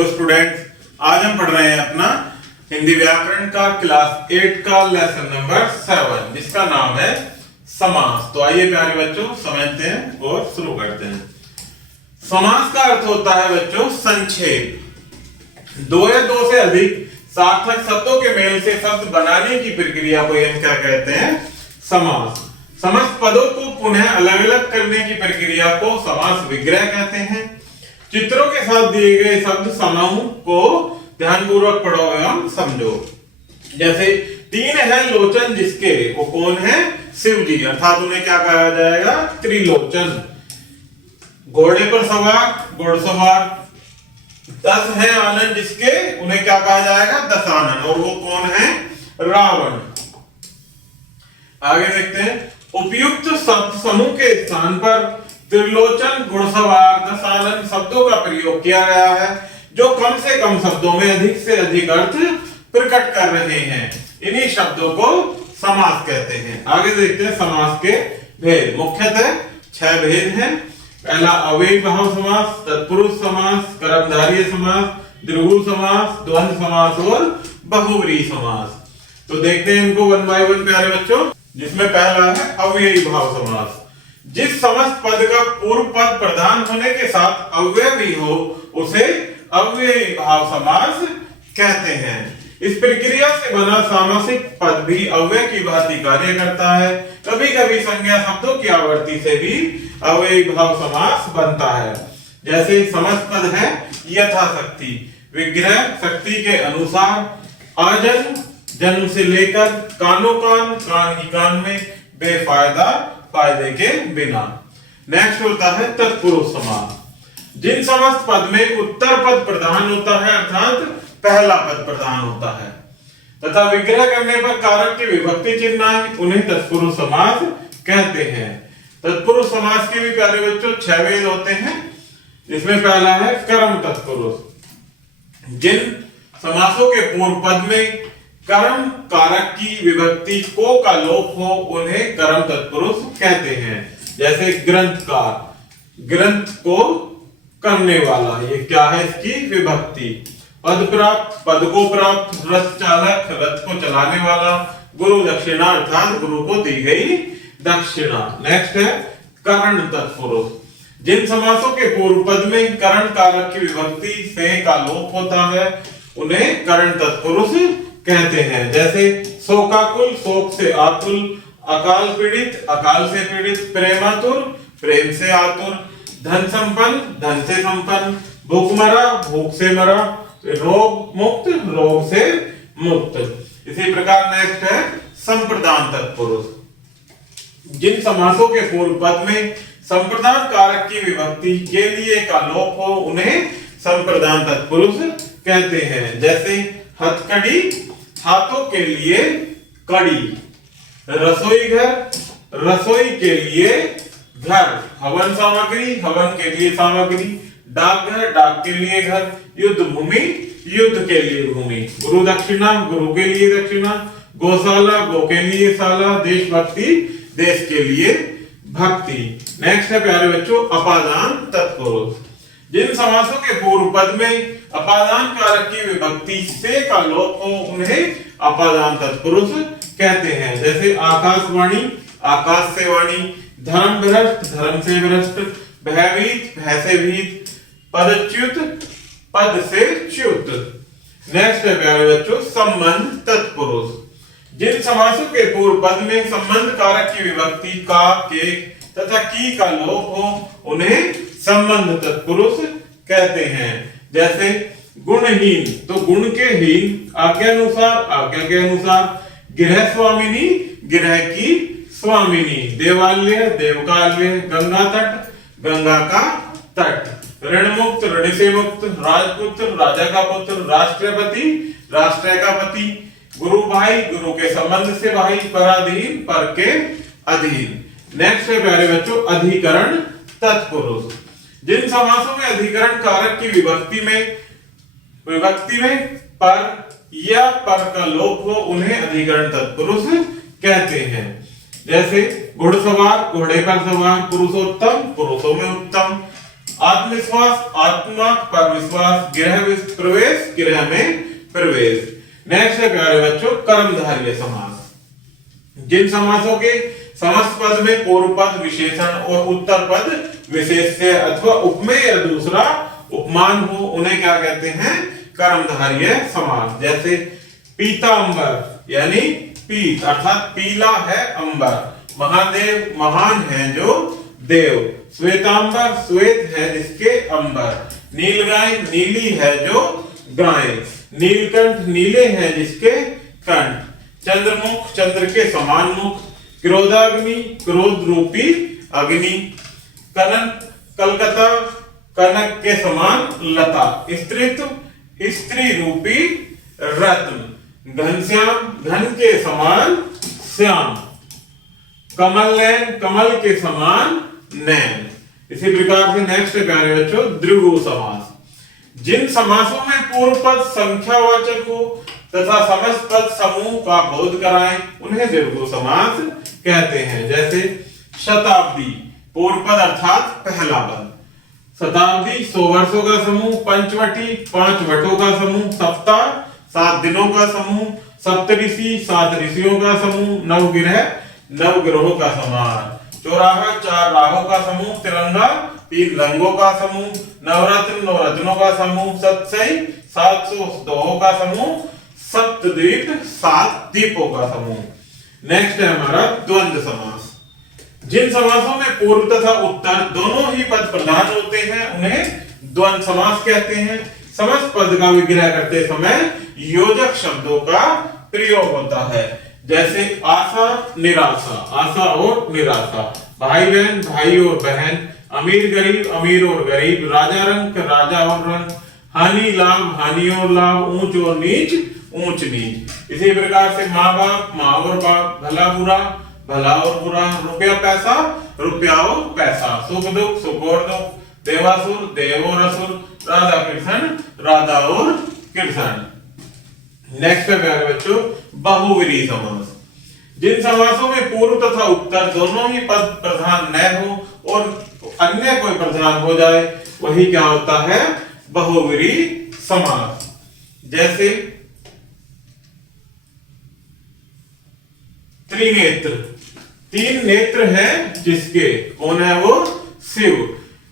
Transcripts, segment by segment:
Hello students, आज हम पढ़ रहे हैं अपना हिंदी व्याकरण का क्लास 8 का लेसन नंबर 7 जिसका नाम है समास। तो आइए प्यारे बच्चों समझते हैं और शुरू करते हैं। समास का अर्थ होता है बच्चों संक्षेप। दो या दो से अधिक सार्थक शब्दों के मेल से शब्द बनाने की प्रक्रिया को हम क्या कहते हैं? समास। समस्त पदों को पुनः अलग अलग करने की प्रक्रिया को समास विग्रह कहते हैं। चित्रों के साथ दिए गए शब्द समूह को ध्यानपूर्वक पढ़ो एवं समझो। जैसे तीन है लोचन जिसके, वो कौन है? शिव जी, अर्थात उन्हें क्या कहा जाएगा? त्रिलोचन। घोड़े पर सवार घोड़सवार। 10 है आनंद जिसके, उन्हें क्या कहा जाएगा? दशानन, और वो कौन है? रावण। आगे देखते हैं, उपयुक्त शब्द समूह के स्थान पर त्रिलोचन, घुड़सवार, दशानन शब्दों का प्रयोग किया गया है जो कम से कम शब्दों में अधिक से अधिक अर्थ प्रकट कर रहे हैं। इन्हीं शब्दों को समास कहते हैं। आगे देखते हैं समास के भेद। मुख्यतः 6 भेद हैं। पहला अव्ययी भाव समास, तत्पुरुष समास, कर्मधारय समास, द्विगु समास, द्वंद्व समास और बहुव्रीहि समास। तो देखते हैं इनको वन बाय वन प्यारे बच्चों। जिसमें पहला है अव्ययी भाव समास। जिस समस्त पद का पूर्व पद प्रधान होने के साथ अव्यय भी हो उसे अव्ययी भाव समास कहते हैं। इस प्रक्रिया से बना सामासिक पद भी अव्यय की भांति कार्य करता है। कभी कभी संज्ञा शब्दों की आवर्ती से भी अव्ययी भाव समास बनता है। जैसे समस्त पद है यथाशक्ति, विग्रह शक्ति के अनुसार, आजन्म जन्म से लेकर, कानो कान, कान ही कान में, बेफायदा फायदे के बिना। नेक्स्ट होता है तत्पुरुष समास। जिन समस्त पद में उत्तर पद प्रधान होता है अर्थात पहला पद प्रधान होता है तथा विग्रह करने पर कारक की विभक्ति चिन्ह आए उन्हें तत्पुरुष समास कहते हैं। तत्पुरुष समास के भी प्यारे बच्चों 6 भेद होते हैं। जिसमें पहला है कर्म तत्पुरुष। जिन समासों के पूर्व पद में कर्म कारक की विभक्ति को का लोप हो उन्हें कर्म तत्पुरुष कहते हैं। जैसे ग्रंथकार, ग्रंथ को करने वाला, ये क्या है? इसकी विभक्ति। पद प्राप्त, पद को प्राप्त। रथ चालक, रथ को चलाने वाला। गुरु दक्षिणा अर्थात गुरु को दी गई दक्षिणा। नेक्स्ट है करण तत्पुरुष। जिन समासों के पूर्व पद में करण कारक की विभक्ति से का लोप होता है उन्हें करण तत्पुरुष कहते हैं। जैसे शोकाकुल, शोक से आकुल। अकाल पीड़ित, अकाल से पीड़ित। प्रेमातुर, प्रेम से आतुर। धन संपन्न, धन से संपन्न। भूखमरा, भूख से मरा। रोग मुक्त, रोग से मुक्त। इसी प्रकार नेक्स्ट है संप्रदान तत्पुरुष। जिन समासों के पूर्व पद में संप्रदान कारक की विभक्ति के लिए का लोप हो उन्हें संप्रदान तत्पुरुष कहते हैं। जैसे हथकड़ी, हाथों के लिए कड़ी। रसोई घर, रसोई के लिए घर। हवन सामग्री, हवन के लिए सामग्री। डाकघर, डाक के लिए घर। युद्ध भूमि, युद्ध के लिए भूमि। गुरु दक्षिणा, गुरु के लिए दक्षिणा। गौशाला, गो के लिए शाला। देशभक्ति, देश के लिए भक्ति। नेक्स्ट है प्यारे बच्चों अपादान तत्पुरुष। जिन समासों के पूर्व पद में अपादान कारक की विभक्ति से का लोप हो उन्हें अपादान तत्पुरुष कहते हैं। जैसे आकाशवाणी, आकाश से वाणी। धर्म भ्रष्ट, धर्म से भ्रष्ट। भयभीत, भय से भीत। पदच्युत, पद से च्युत। नेक्स्ट है प्यारे बच्चों संबंध तत्पुरुष। जिन समासों के पूर्व पद में संबंध कारक की विभक्ति का, के तथा की का लोप हो उन्हें संबंध तत्पुरुष कहते हैं। जैसे गुणहीन, तो गुण के हीन। आज्ञानुसार, आज्ञा के अनुसार। गृह स्वामिनी, गृह की स्वामिनी। देवालय, देवकालय। गंगा तट, गंगा का तट। ऋण मुक्त, ऋण से मुक्त। राजपुत्र, राजा का पुत्र। राष्ट्रपति, राष्ट्र का पति। गुरु भाई, गुरु के संबंध से भाई। पराधीन, पर के अधीन। नेक्स्ट है प्यारे बच्चों अधिकरण तत्पुरुष। जिन समासों में अधिकरण कारक की विभक्ति में पर या पर का लोप हो उन्हें अधिकरण तत्पुरुष कहते हैं। जैसे घुड़सवार, घोड़े पर सवार। पुरुषोत्तम, पुरुषों में उत्तम। आत्म आत्मविश्वास, आत्मा पर विश्वास, प्रवेश, गृह में प्रवेश। नेक्स्ट है प्यारे बच्चों कर्मधारय समास। जिन समासों के समस्त पद में पूर्व पद विशेषण और उत्तर पद विशेष्य अथवा उपमेय या दूसरा उपमान हो उन्हें क्या कहते हैं? कर्मधारय समास। जैसे पीतांबर यानी पीत अर्थात पीला है अंबर, महादेव महान है जो देव, श्वेतांबर श्वेत है जिसके अंबर, नीलगाय नीली है जो गाय, नीलकंठ नीले हैं जिसके कंठ, चंद्रमुख चंद्र के समान मुख, क्रोधाग्नि क्रोध रूपी अग्नि, कनक कलकत्ता कनक के समान लता, स्त्रीत्व स्त्री रूपी रत्न, घनश्याम घन के समान श्याम, कमल नयन कमल के समान नैन। इसी प्रकार से नेक्स्ट प्यारे बच्चों द्विगु समास। जिन समासों में पूर्व पद संख्यावाचक हो तथा समस्त पद समूह का बोध कराएं उन्हें द्विगु समास कहते हैं। जैसे शताब्दी पूर्व पद अर्थात पहला पद, शताब्दी 100 वर्षों का समूह, पंचवटी 5 वटों का समूह, सप्ताह 7 दिनों का समूह, सप्तऋषि 7 ऋषियों का समूह, नवग्रह 9 ग्रहों का समार, चौराहा 4 राहों का समूह, तिरंगा 3 रंगों का समूह, नवरत्न 9 रत्नों का समूह, सतसई 700 दोहों का समूह, सप्तद्वीप 7 द्वीपों का समूह। नेक्स्ट है हमारा द्वंद्व समास। जिन समासों में पूर्व तथा उत्तर दोनों ही पद प्रधान होते हैं उन्हें द्वंद्व समास कहते हैं। समस्त पद का विग्रह करते समय योजक शब्दों का प्रयोग होता है। जैसे आशा निराशा, आशा और निराशा, भाई बहन भाई और बहन, अमीर गरीब अमीर और गरीब, राजा रंग राजा और रंग, हानि लाभ हानि और लाभ, ऊंच और नीच ऊंच नीच। इसी प्रकार से माँ बाप माँ और बाप, भला बुरा भला और बुरा, रुपया पैसा रुपया और पैसा, सुख दुख सुख और दुख, देवासुर देव और असुर, राधा कृष्ण राधा और कृष्ण। नेक्स्ट है प्यारे बच्चों बहुव्रीहि समास। जिन समासों में पूर्व तथा उत्तर दोनों ही पद प्रधान न हो और अन्य कोई प्रधान हो जाए वही क्या होता है? बहुव्रीहि समास। जैसे त्रिनेत्र, 3 नेत्र हैं जिसके, कौन है वो? शिव।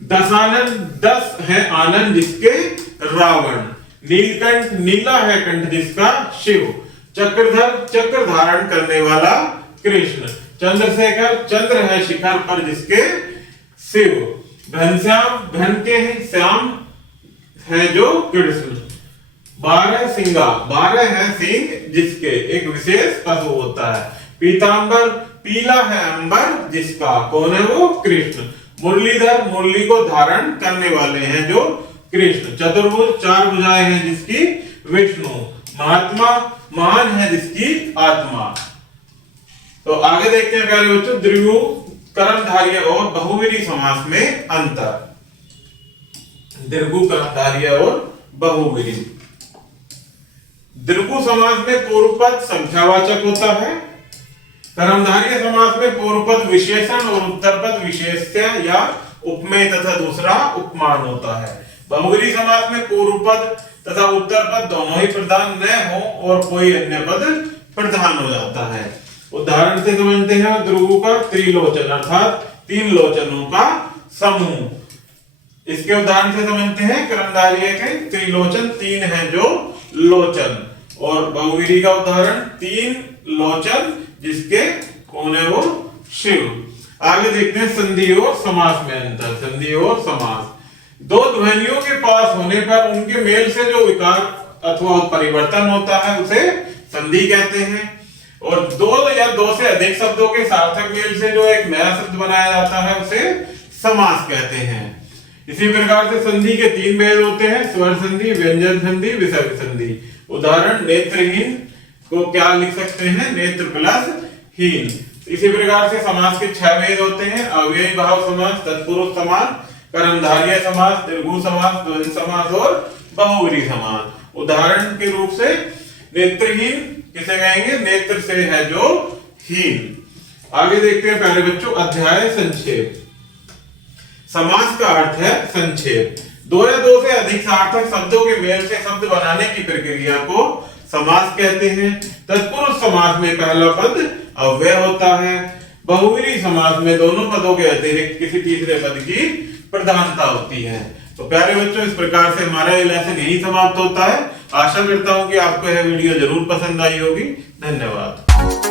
दशानन 10 है आनंद जिसके, रावण। नीलकंठ नीला है कंठ जिसका, शिव। चक्रधर चक्र धारण करने वाला, कृष्ण। चंद्रशेखर चंद्र है शिखर पर जिसके, शिव। घनश्याम घन के हैं श्याम है जो कृष्ण। 12 सिंगा 12 है सिंह जिसके, एक विशेष पशु होता है। पीतांबर पीला है अंबर जिसका, कौन है वो? कृष्ण। मुरलीधर मुरली को धारण करने वाले हैं जो कृष्ण। चतुर्भुज 4 भुजाएं हैं जिसकी, विष्णु। महात्मा महान है जिसकी, आत्मा। तो आगे देखते हैं प्यारे बच्चों द्विगु कर्मधारय और बहुव्रीहि समास में अंतर। द्विगु कर्मधारय और बहुव्रीहि। द्विगु समास में पूर्व पद संख्यावाचक होता है। कर्मधारय समास में पूर्व पद विशेषण और उत्तर पद विशेष्य या उपमेय तथा दूसरा उपमान होता है। बहुव्रीहि समास में पूर्व पद तथा उत्तर पद दोनों ही प्रधान न हो और कोई अन्य पद प्रधान हो जाता है। उदाहरण से समझते हैं द्विगु का त्रिलोचन अर्थात 3 लोचनों का समूह। इसके उदाहरण से समझते हैं कर्मधारय के त्रिलोचन 3 हैं जो लोचन, और बहुव्रीहि का उदाहरण 3 लोचन जिसके, कौन है वो? शिव। आगे देखते हैं संधि और समास में अंतर। संधि और समास, 2 ध्वनियों के पास होने पर उनके मेल से जो विकार अथवा परिवर्तन होता है उसे संधि कहते हैं। और 2 या 2 से अधिक शब्दों के सार्थक मेल से जो एक नया शब्द बनाया जाता है उसे समास कहते हैं। इसी प्रकार से संधि के 3 भेद होते हैं, स्वर संधि, व्यंजन संधि, विसर्ग संधि। उदाहरण नेत्रहीन को क्या लिख सकते हैं? नेत्र प्लस हीन। इसी प्रकार से समास के 6 भेद होते हैं, अव्ययी भाव समास, तत्पुरुष समास, कर्मधारय समास, द्विगु समास, द्वंद्व समास और बहुव्रीहि समास। उदाहरण के रूप से नेत्रहीन किसे कहेंगे? नेत्र से है जो हीन। आगे देखते हैं प्यारे बच्चों अध्याय संक्षेप। समास का अर्थ है संक्षेप। दो या दो से अधिक सार्थक शब्दों के मेल से शब्द बनाने की प्रक्रिया को समास कहते हैं। तत्पुरुष समास में पहला पद अव्यय होता है। बहुव्रीहि समास में दोनों पदों के अतिरिक्त किसी तीसरे पद की प्रधानता होती है। तो प्यारे बच्चों, इस प्रकार से हमारा ये लेसन यही समाप्त होता है। आशा करता हूं कि आपको यह वीडियो जरूर पसंद आई होगी। धन्यवाद।